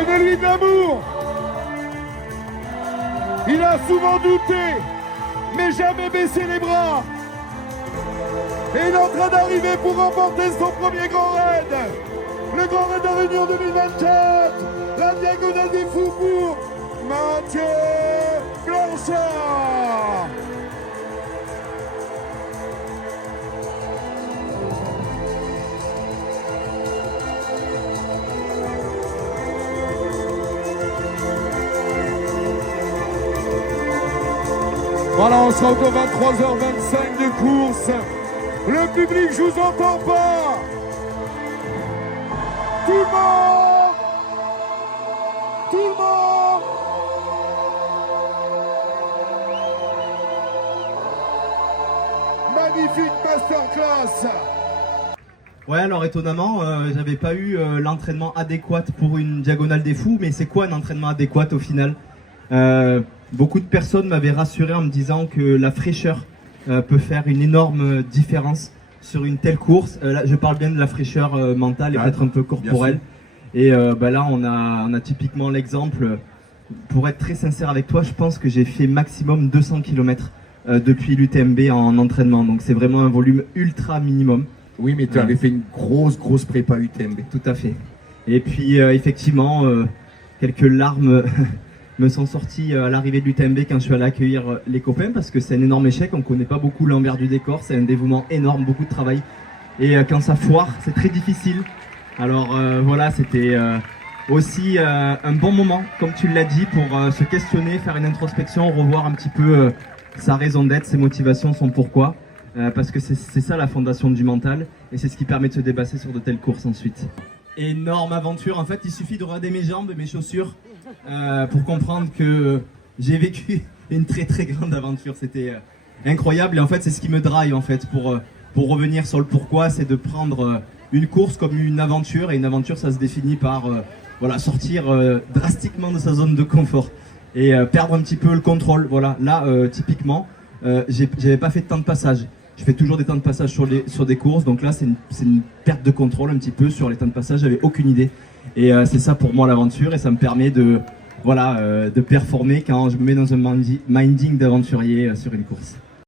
Donnez-lui de l'amour. Il a souvent douté, mais jamais baissé les bras. Et il est en train d'arriver pour remporter son premier grand raid. Le grand raid de Réunion 2024. La diagonale des fous pour Mathieu Blanchard. Voilà, on sera autour de 23h25 de course. Le public, je vous entends pas. Tout le monde. Tout le monde. Magnifique masterclass. Ouais, alors étonnamment, j'avais pas eu l'entraînement adéquat pour une diagonale des fous, mais c'est quoi un entraînement adéquat au final? Beaucoup de personnes m'avaient rassuré en me disant que la fraîcheur peut faire une énorme différence sur une telle course. Là, je parle bien de la fraîcheur mentale et peut-être un peu corporelle. Et là, on a typiquement l'exemple. Pour être très sincère avec toi, je pense que j'ai fait maximum 200 km depuis l'UTMB en entraînement. Donc c'est vraiment un volume ultra minimum. Oui, mais tu avais fait une grosse prépa UTMB. Tout à fait. Et puis effectivement, quelques larmes me sont sorties à l'arrivée de l'UTMB quand je suis allé accueillir les copains, parce que c'est un énorme échec, on ne connaît pas beaucoup l'envers du décor, c'est un dévouement énorme, beaucoup de travail. Et quand ça foire, c'est très difficile. Alors voilà, c'était aussi un bon moment, comme tu l'as dit, pour se questionner, faire une introspection, revoir un petit peu sa raison d'être, ses motivations, son pourquoi. Parce que c'est ça la fondation du mental, et c'est ce qui permet de se dépasser sur de telles courses ensuite. Énorme aventure, en fait il suffit de regarder mes jambes et mes chaussures pour comprendre que j'ai vécu une très grande aventure. C'était incroyable, et en fait c'est ce qui me drive en fait pour revenir sur le pourquoi, c'est de prendre une course comme une aventure, et une aventure ça se définit par sortir drastiquement de sa zone de confort et perdre un petit peu le contrôle. Voilà, là typiquement j'avais pas fait de temps de passage. Je fais toujours des temps de passage sur des courses, donc là c'est une perte de contrôle un petit peu sur les temps de passage, j'avais aucune idée. Et c'est ça pour moi l'aventure, et ça me permet de performer quand je me mets dans un minding d'aventurier sur une course.